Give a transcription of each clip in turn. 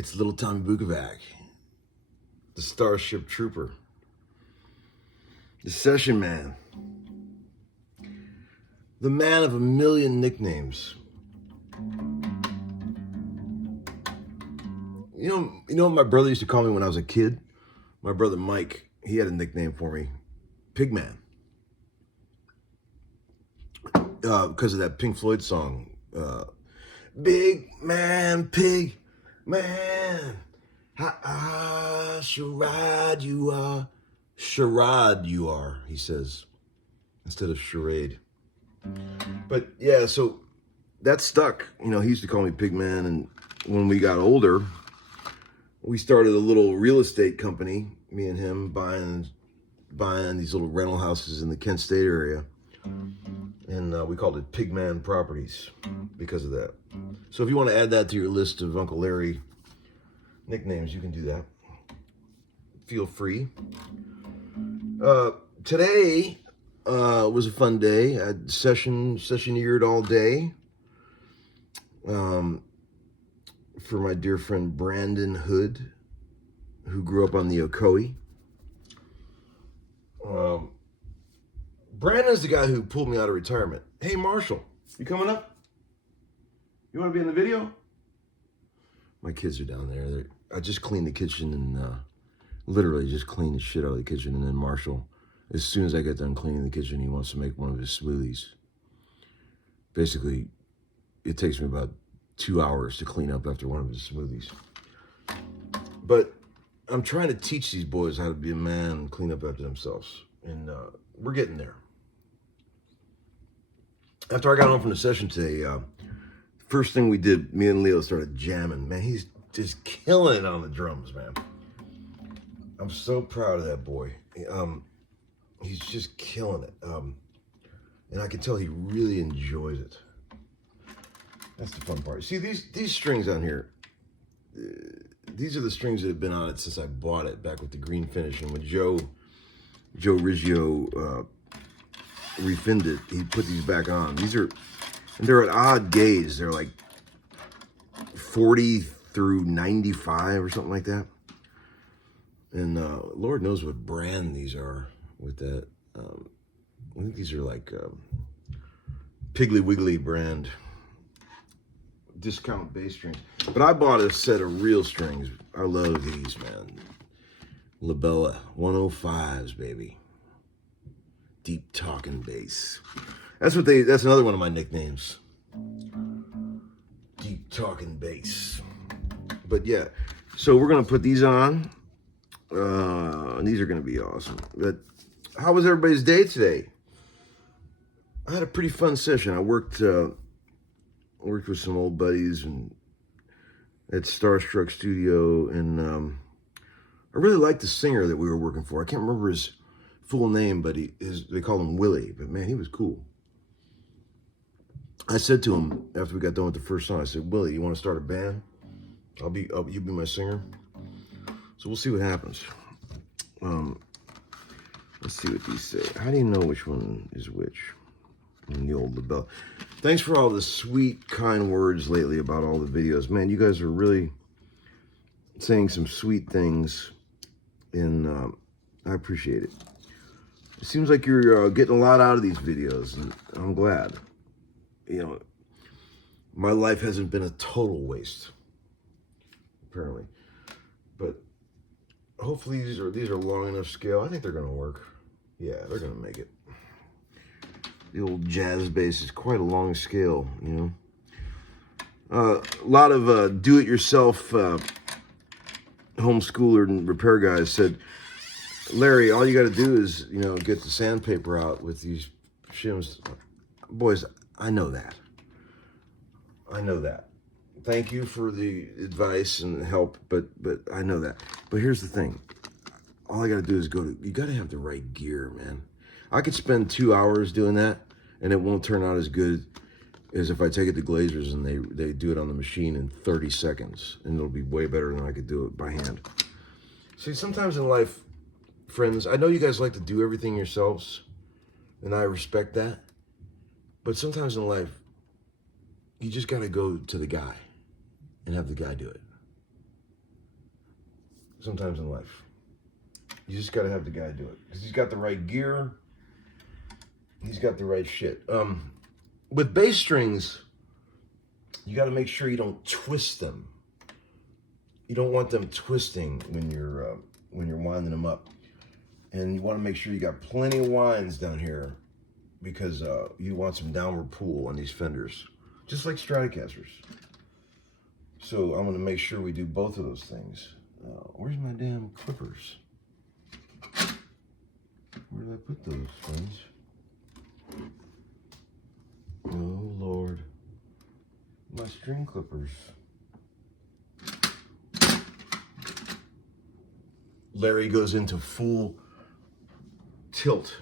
It's little Tommy Bukovac, the Starship Trooper, the Session Man, the man of a million nicknames. You know what my brother used to call me when I was a kid? My brother Mike, he had a nickname for me, Pigman. Because of that Pink Floyd song, Big Man, Pig Man, charade you are. Charade you are, he says, instead of charade. But yeah, so that stuck. He used to call me Pigman, and when we got older, we started a little real estate company, me and him, buying these little rental houses in the Kent State area. And we called it Pigman Properties because of that. So if you want to add that to your list of Uncle Larry nicknames, you can do that. Feel free. Today was a fun day. I had session-eared all day. For my dear friend Brandon Hood, who grew up on the Ocoee. Brandon's the guy who pulled me out of retirement. Hey, Marshall, you coming up? You want to be in the video? My kids are down there. I just cleaned the kitchen and literally just cleaned the shit out of the kitchen. And then Marshall, as soon as I get done cleaning the kitchen, he wants to make one of his smoothies. Basically, it takes me about 2 hours to clean up after one of his smoothies. But I'm trying to teach these boys how to be a man and clean up after themselves. And we're getting there. After I got home from the session today, first thing we did, me and Leo started jamming. Man, he's just killing it on the drums, man. I'm so proud of that boy. He's just killing it. And I can tell he really enjoys it. That's the fun part. See, these strings on here, these are the strings that have been on it since I bought it, back with the green finish. And when Joe Riggio refinned it, he put these back on. They're at odd gauge. They're like 40 through 95 or something like that. And Lord knows what brand these are with that. I think these are like Piggly Wiggly brand discount bass strings. But I bought a set of real strings. I love these, man. Labella 105s, baby. Deep talking bass. That's another one of my nicknames. Deep talking bass. But yeah, so we're gonna put these on. And these are gonna be awesome. But how was everybody's day today? I had a pretty fun session. I worked with some old buddies and at Starstruck Studio, and I really liked the singer that we were working for. I can't remember his full name, but they call him Willie. But man, he was cool. I said to him after we got done with the first song, I said, Willie, you want to start a band? You be my singer. So we'll see what happens. Let's see what these say. How do you know which one is which? And the old label. Thanks for all the sweet, kind words lately about all the videos. Man, you guys are really saying some sweet things, and I appreciate it. It seems like you're getting a lot out of these videos, and I'm glad. My life hasn't been a total waste, apparently. But hopefully these are long enough scale. I think they're gonna work. Yeah, they're gonna make it. The old jazz bass is quite a long scale, A lot of do-it-yourself homeschooler and repair guys said, Larry, all you got to do is, get the sandpaper out with these shims. Boys, I know that. Thank you for the advice and help, but I know that. But here's the thing. All I got to do is you got to have the right gear, man. I could spend 2 hours doing that, and it won't turn out as good as if I take it to Glazers and they do it on the machine in 30 seconds, and it'll be way better than I could do it by hand. See, sometimes in life, friends, I know you guys like to do everything yourselves, and I respect that, but sometimes in life, you just got to go to the guy and have the guy do it. sometimes in life. You just got to have the guy do it because he's got the right gear. He's got the right shit. With bass strings, you got to make sure you don't twist them. You don't want them twisting when you're winding them up, and you want to make sure you got plenty of winds down here because you want some downward pull on these fenders, just like Stratocasters. So I'm going to make sure we do both of those things. Where's my damn clippers? Where did I put those, friends? Oh, Lord. My string clippers. Larry goes into full tilt.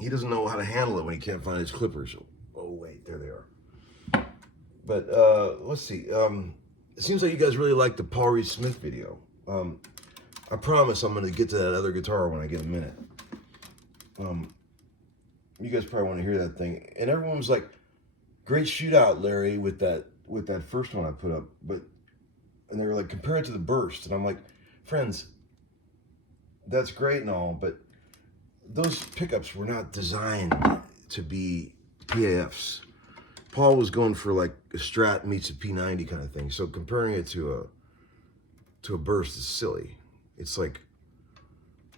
He doesn't know how to handle it when he can't find his clippers. Oh, wait, there they are. But let's see. It seems like you guys really like the Paul Reed Smith video. I promise I'm going to get to that other guitar when I get a minute. You guys probably want to hear that thing. And everyone was like, great shootout, Larry, with that first one I put up. And they were like, compare it to the Burst. And I'm like, friends, that's great and all, but those pickups were not designed to be PAFs. Paul was going for like a Strat meets a P90 kind of thing. So comparing it to a Burst is silly. It's like,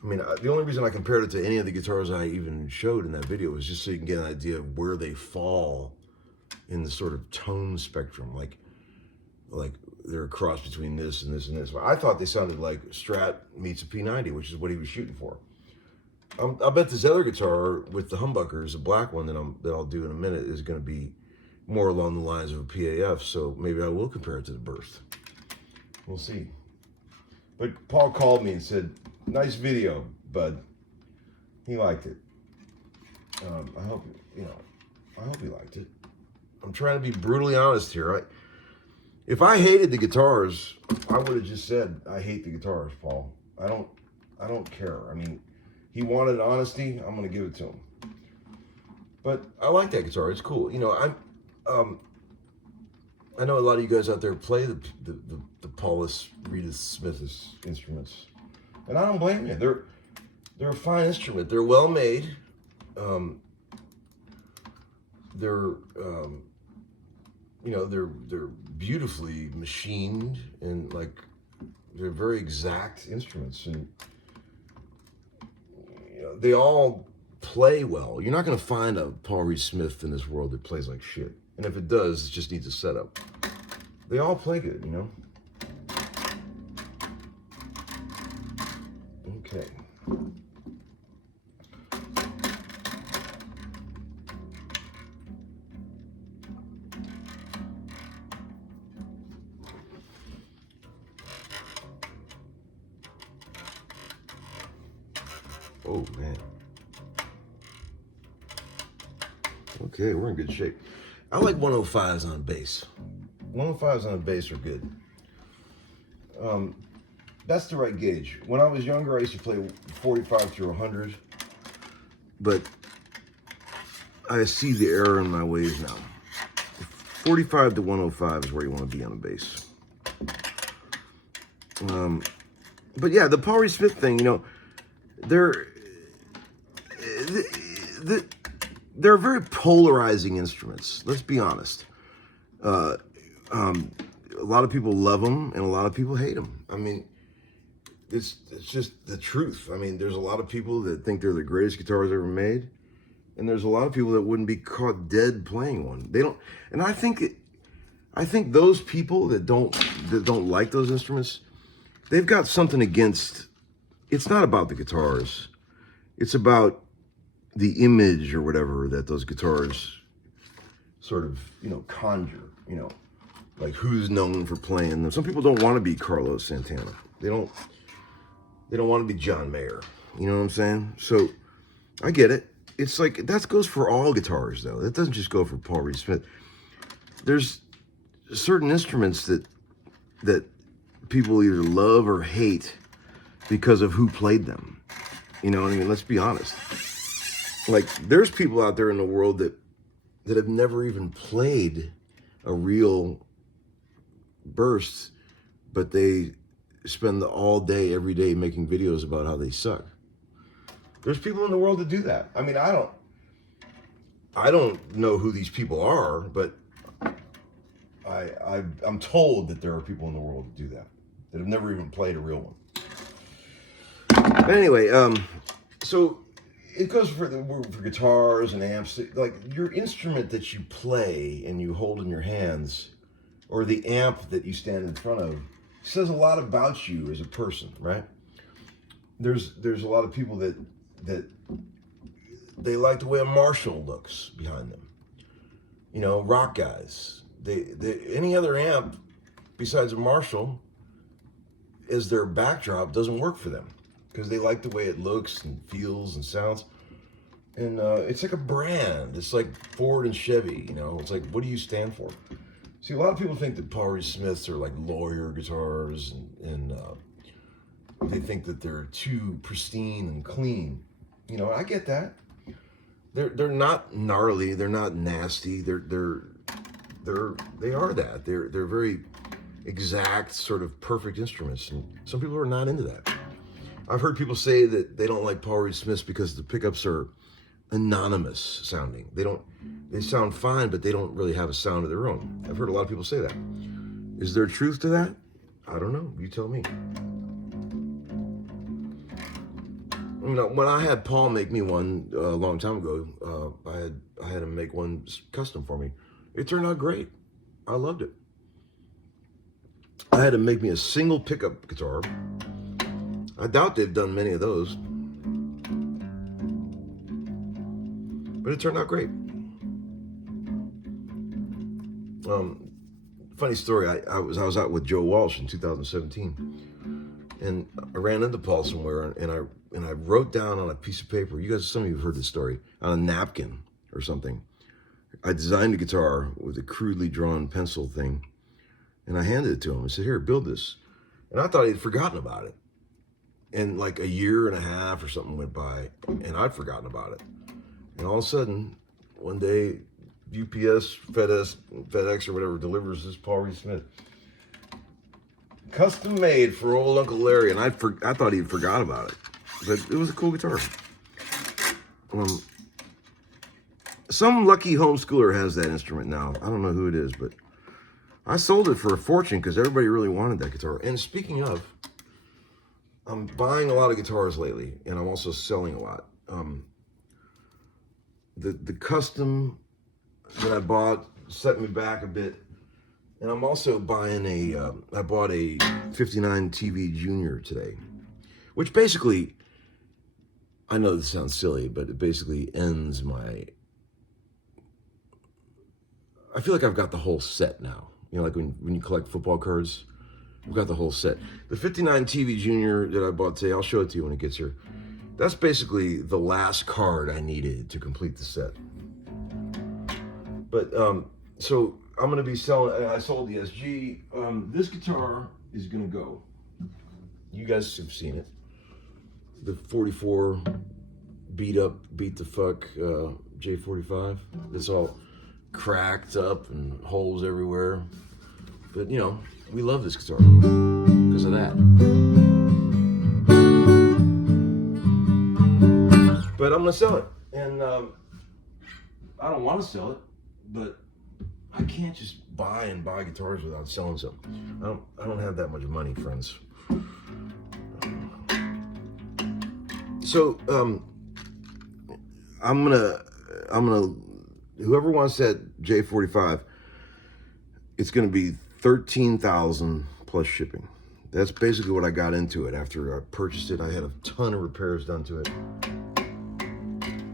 I mean, the only reason I compared it to any of the guitars I even showed in that video was just so you can get an idea of where they fall in the sort of tone spectrum. Like they're a cross between this and this and this. I thought they sounded like Strat meets a P90, which is what he was shooting for. I bet this other guitar with the humbuckers, the black one that I'll do in a minute, is going to be more along the lines of a PAF. So maybe I will compare it to the Burst. We'll see. But Paul called me and said, "Nice video, bud." He liked it. I hope he liked it. I'm trying to be brutally honest here. If I hated the guitars, I would have just said, I hate the guitars, Paul. I don't care. I mean, he wanted honesty. I'm going to give it to him. But I like that guitar. It's cool. You know, I know a lot of you guys out there play the Paulus Reed Smith instruments, and I don't blame you. They're a fine instrument. They're well made. They're beautifully machined, and like they're very exact instruments, and they all play well. You're not going to find a Paul Reed Smith in this world that plays like shit, and if it does, it just needs a setup. They all play good, you know. Okay. Oh, man. Okay, we're in good shape. I like 105s on bass. 105s on bass are good. That's the right gauge. When I was younger, I used to play 45 through 100, but I see the error in my ways now. 45 to 105 is where you want to be on a bass. But yeah, the Paul Reed Smith thing, you know, they're very polarizing instruments. Let's be honest. A lot of people love them and a lot of people hate them. I mean, it's just the truth. I mean, there's a lot of people that think they're the greatest guitars ever made, and there's a lot of people that wouldn't be caught dead playing one. They don't, and I think those people that don't like those instruments, they've got something against. It's not about the guitars. It's about the image or whatever that those guitars sort of, conjure, like who's known for playing them. Some people don't want to be Carlos Santana. They don't want to be John Mayer. You know what I'm saying? So I get it. It's like, that goes for all guitars though. That doesn't just go for Paul Reed Smith. There's certain instruments that people either love or hate because of who played them. You know what I mean? Let's be honest. Like, there's people out there in the world that have never even played a real Burst, but they spend all day, every day making videos about how they suck. There's people in the world that do that. I mean, I don't know who these people are, but I'm told that there are people in the world that do that have never even played a real one. But anyway, so it goes for guitars and amps. Like your instrument that you play and you hold in your hands, or the amp that you stand in front of, says a lot about you as a person, right? There's a lot of people that they like the way a Marshall looks behind them. You know, rock guys. They any other amp besides a Marshall as their backdrop doesn't work for them because they like the way it looks and feels and sounds. And it's like a brand. It's like Ford and Chevy, you know. It's like, what do you stand for? See, a lot of people think that Paul Reed Smiths are like lawyer guitars, and they think that they're too pristine and clean. You know, I get that. They're not gnarly. They're not nasty. They are that. They're very exact, sort of perfect instruments, and some people are not into that. I've heard people say that they don't like Paul Reed Smiths because the pickups are anonymous sounding. They sound fine, but they don't really have a sound of their own. I've heard a lot of people say that. Is there truth to that? I don't know. You tell me. You know, when I had Paul make me one a long time ago, I had him make one custom for me. It turned out great. I loved it. I had him make me a single pickup guitar. I doubt they've done many of those, but it turned out great. Funny story. I was out with Joe Walsh in 2017, and I ran into Paul somewhere, and I wrote down on a piece of paper. You guys, some of you have heard this story, on a napkin or something. I designed a guitar with a crudely drawn pencil thing, and I handed it to him. I said, "Here, build this." And I thought he'd forgotten about it. And like a year and a half or something went by, and I'd forgotten about it. And all of a sudden, one day, UPS, FedEx, or whatever delivers this Paul Reed Smith, custom made for old Uncle Larry. And I thought he'd forgot about it, but it was a cool guitar. Some lucky homeschooler has that instrument now. I don't know who it is, but I sold it for a fortune because everybody really wanted that guitar. And speaking of, I'm buying a lot of guitars lately, and I'm also selling a lot. The custom that I bought set me back a bit, and I'm also buying I bought a 59 TV Junior today, which basically, I know this sounds silly, but it basically ends my, I feel like I've got the whole set now. You know, like when you collect football cards, I've got the whole set. The 59 TV Junior that I bought today, I'll show it to you when it gets here. That's basically the last card I needed to complete the set. But, so I'm going to be selling, I sold the SG. This guitar is going to go. You guys have seen it. The 44 beat the fuck J45. It's all cracked up and holes everywhere. But, you know, we love this guitar because of that. But I'm going to sell it. And I don't want to sell it, but I can't just buy guitars without selling some. I don't have that much money, friends. So I'm gonna whoever wants that J45, it's gonna be $13,000 plus shipping. That's basically what I got into it after I purchased it. I had a ton of repairs done to it.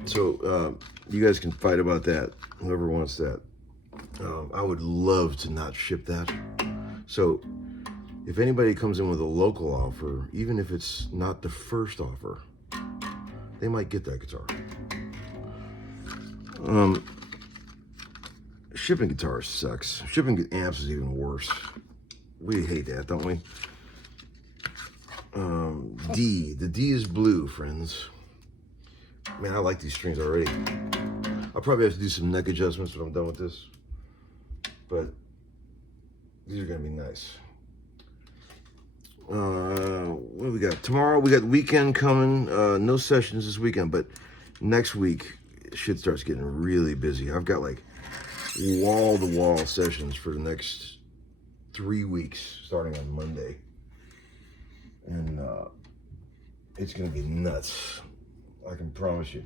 So you guys can fight about that, whoever wants that. I would love to not ship that. So if anybody comes in with a local offer, even if it's not the first offer, they might get that guitar. Shipping guitars sucks. Shipping amps is even worse. We hate that, don't we? The D is blue, friends. Man, I like these strings already. I'll probably have to do some neck adjustments when I'm done with this. But these are gonna be nice. What do we got? Tomorrow we got the weekend coming. No sessions this weekend, but next week shit starts getting really busy. I've got like wall-to-wall sessions for the next 3 weeks, starting on Monday. And it's gonna be nuts. I can promise you.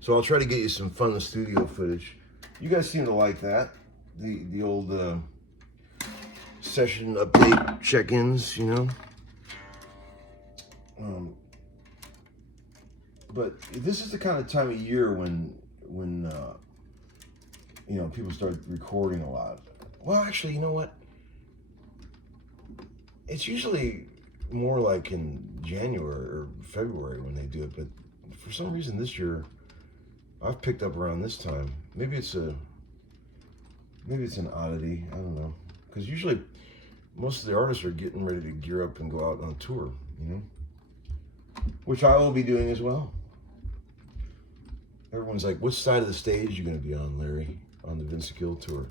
So I'll try to get you some fun studio footage. You guys seem to like that. The old session update check-ins, you know. But this is the kind of time of year when you know, people start recording a lot. Well, actually, you know what? It's usually more like in January or February when they do it, but for some reason this year I've picked up around this time. Maybe it's an oddity. I don't know, because usually most of the artists are getting ready to gear up and go out on tour, you know, which I will be doing as well. Everyone's like, "Which side of the stage are you going to be on, Larry, on the Vince Gill tour?"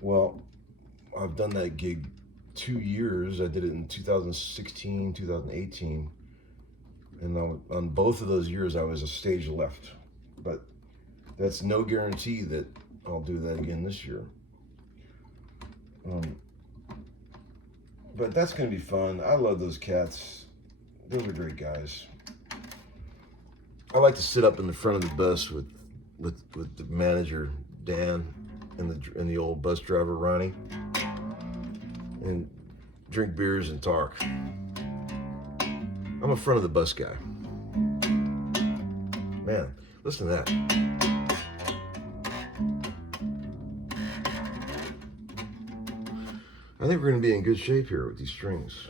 Well, I've done that gig 2 years. I did it in 2016, 2018, and on both of those years I was a stage left. But that's no guarantee that I'll do that again this year. But that's going to be fun. I love those cats. Those are great guys. I like to sit up in the front of the bus with the manager Dan and the old bus driver Ronnie, and drink beers and talk. I'm a front of the bus guy. Man, listen to that. I think we're going to be in good shape here with these strings.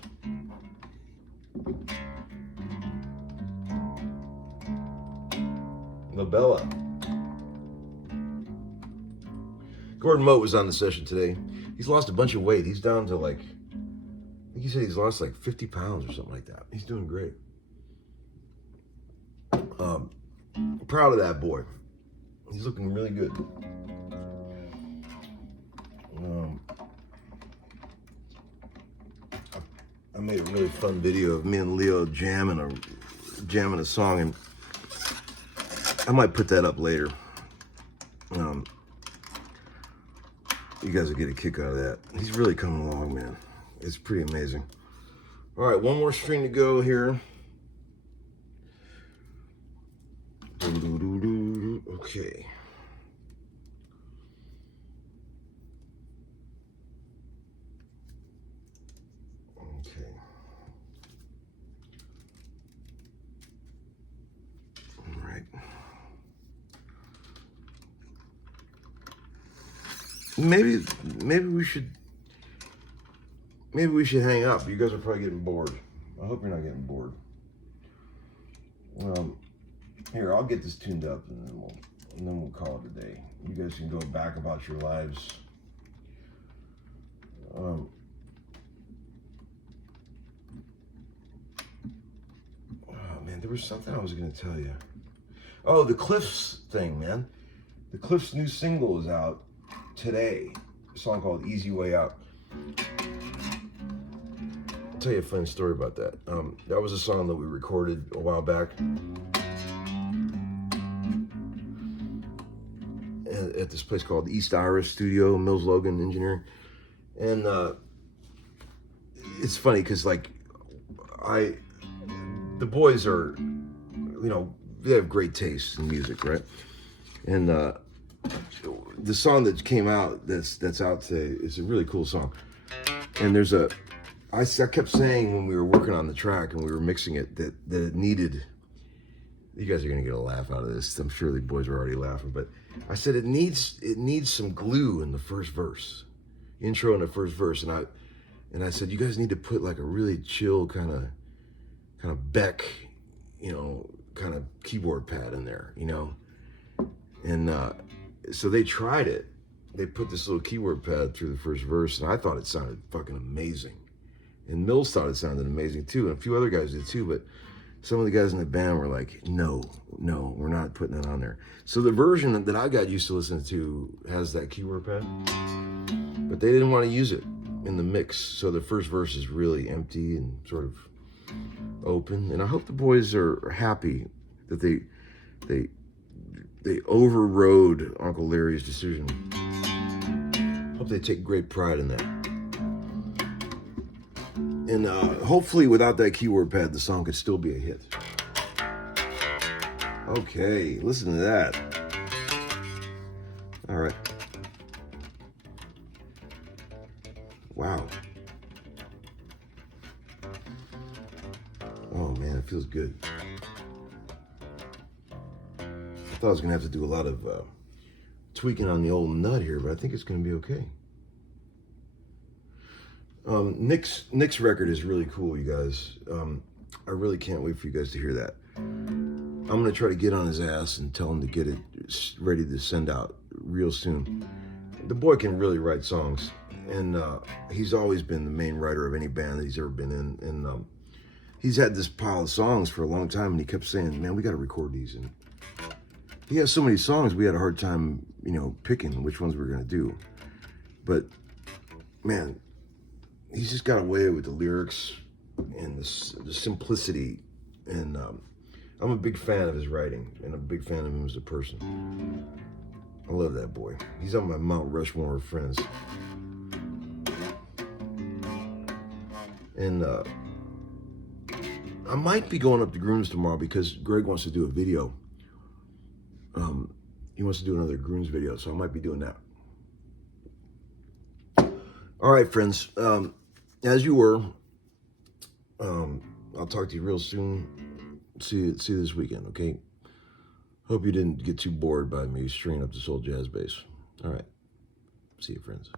Nobella. Gordon Moat was on the session today. He's lost a bunch of weight. He's down to like, I think he said he's lost like 50 pounds or something like that. He's doing great. Proud of that boy. He's looking really good. I made a really fun video of me and Leo jamming a song, and I might put that up later. You guys will get a kick out of that. He's really coming along, man. It's pretty amazing. All right, one more string to go here. Okay. Okay. All right. Maybe we should hang up. You guys are probably getting bored. I hope you're not getting bored. Here, I'll get this tuned up, and then we'll call it a day. You guys can go back about your lives. Oh man, there was something I was going to tell you. Oh, the Cliffs thing, man. The Cliffs' new single is out today. A song called Easy Way Out. I'll tell you a funny story about that. That was a song that we recorded a while back at this place called East Iris Studio, Mills Logan Engineering. And it's funny because like the boys are, you know, they have great taste in music, right? And the song that came out that's out today is a really cool song. And there's I kept saying when we were working on the track and we were mixing it that it needed, you guys are gonna get a laugh out of this. I'm sure the boys are already laughing, but I said it needs some glue in the first verse, intro in the first verse, and I said you guys need to put like a really chill kind of Beck, you know, kind of keyboard pad in there, you know, and so they tried it. They put this little keyboard pad through the first verse, and I thought it sounded fucking amazing. And Mills thought it sounded amazing too, and a few other guys did too, but some of the guys in the band were like, no, we're not putting it on there. So the version that I got used to listening to has that keyboard pad, but they didn't want to use it. in the mix. So the first verse is really empty and sort of open. And I hope the boys are happy that they overrode Uncle Larry's decision. Hope they take great pride in that. And hopefully without that keyboard pad, the song could still be a hit. Okay, listen to that. All right. Wow. Oh man, it feels good. I thought I was gonna have to do a lot of tweaking on the old nut here, but I think it's gonna be okay. Nick's record is really cool, you guys. I really can't wait for you guys to hear that. I'm gonna try to get on his ass and tell him to get it ready to send out real soon. The boy can really write songs, and he's always been the main writer of any band that he's ever been in. And he's had this pile of songs for a long time, and he kept saying, "Man, we got to record these." And he has so many songs, we had a hard time, picking which ones we were gonna do. But man, he's just got away with the lyrics and the simplicity. And I'm a big fan of his writing, and I'm a big fan of him as a person. I love that boy. He's on my Mount Rushmore of friends. And I might be going up to Grooms tomorrow because Greg wants to do a video. He wants to do another Grooms video, so I might be doing that. All right, friends. As you were, I'll talk to you real soon. See you this weekend, okay? Hope you didn't get too bored by me stringing up this old jazz bass. All right. See you, friends.